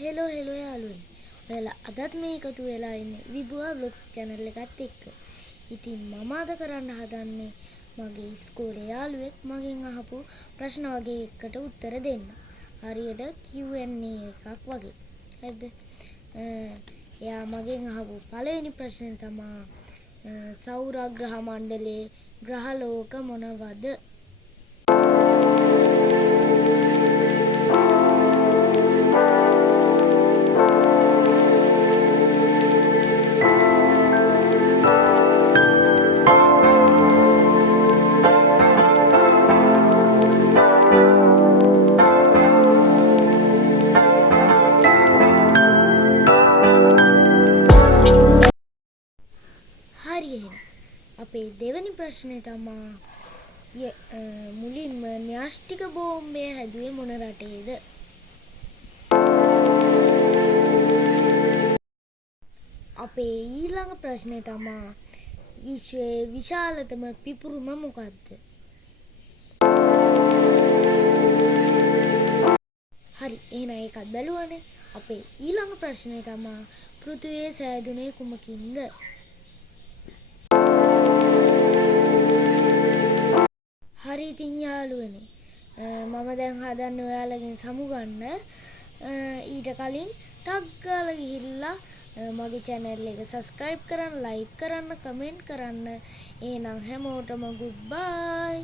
Hello යාළුවනේ. ඔයාලා අදත් මේ එකතු වෙලා ඉන්නේ විබුවා බ්ලොග්ස් channel එකත් එක්ක. ඉතින් මම අද කරන්න හදන්නේ මගේ ඉස්කෝලේ යාළුවෙක් මගෙන් අහපු ප්‍රශ්න වගේ එකකට උත්තර දෙන්න. හරියට Q&A එකක් වගේ. හරිද? එයා මගෙන් අහපු පළවෙනි ප්‍රශ්නේ තමයි සෞරග්‍රහ මණ්ඩලයේ ග්‍රහලෝක මොනවද? හරි එහෙනම් අපේ දෙවෙනි ප්‍රශ්නේ තමයි මුලින්ම න්‍යෂ්ටික බෝම්බය හැදුවේ මොන රටේද? අපේ ඊළඟ ප්‍රශ්නේ තමයි විශ්වයේ විශාලතම පිපුරුම මොකක්ද? හරි එහෙනම් ඒකත් බැලුවානේ. අපේ ඊළඟ ප්‍රශ්නේ තමයි පෘථිවිය සෑදුනේ කුමකින්ද? හරි ඉතින් යාළුවනේ මම දැන් හදන්නේ ඔයාලගෙන් සමුගන්න. ඊට කලින් ටග් ගාලා ගිහිල්ලා මගේ channel එක subscribe කරන්න, like කරන්න, comment කරන්න. එහෙනම් හැමෝටම goodbye.